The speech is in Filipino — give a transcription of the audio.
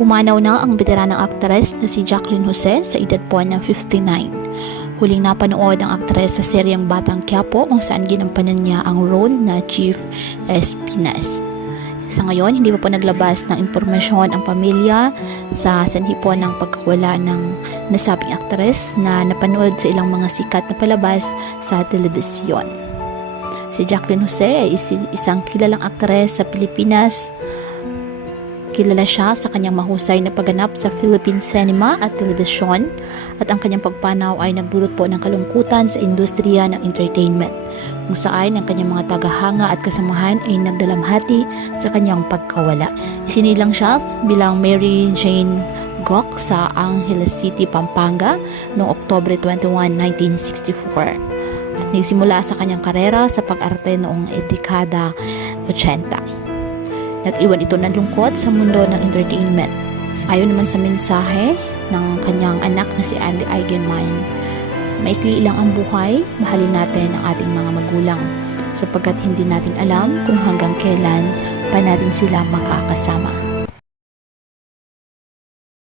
Pumanaw na ang veteranang aktres na si Jacqueline Jose sa edad po ng 59. Huling napanood ang aktres sa seryeng Batang Quiapo kung saan ginampanan niya ang role na Chief Espinas. Sa ngayon, hindi pa po naglabas ng impormasyon ang pamilya sa sanhi po ng pagkawala ng nasabing aktres na napanood sa ilang mga sikat na palabas sa telebisyon. Si Jacqueline Jose ay isang kilalang aktres sa Pilipinas. Kilala siya sa kanyang mahusay na pagganap sa Philippine cinema at telebisyon at ang kanyang pagpanaw ay nagdulot po ng kalungkutan sa industriya ng entertainment kung saan ang kanyang mga tagahanga at kasamahan ay nagdalamhati sa kanyang pagkawala. Isinilang siya bilang Mary Jane Gok sa Angeles City, Pampanga noong Oktubre 21, 1964 at nagsimula sa kanyang karera sa pag-arte noong dekada 80. Nag-iwan ito ng lungkot sa mundo ng entertainment. Ayon naman sa mensahe ng kanyang anak na si Andy Eigenman, maikli lang ang buhay, mahalin natin ang ating mga magulang sapagkat hindi natin alam kung hanggang kailan pa natin sila makakasama.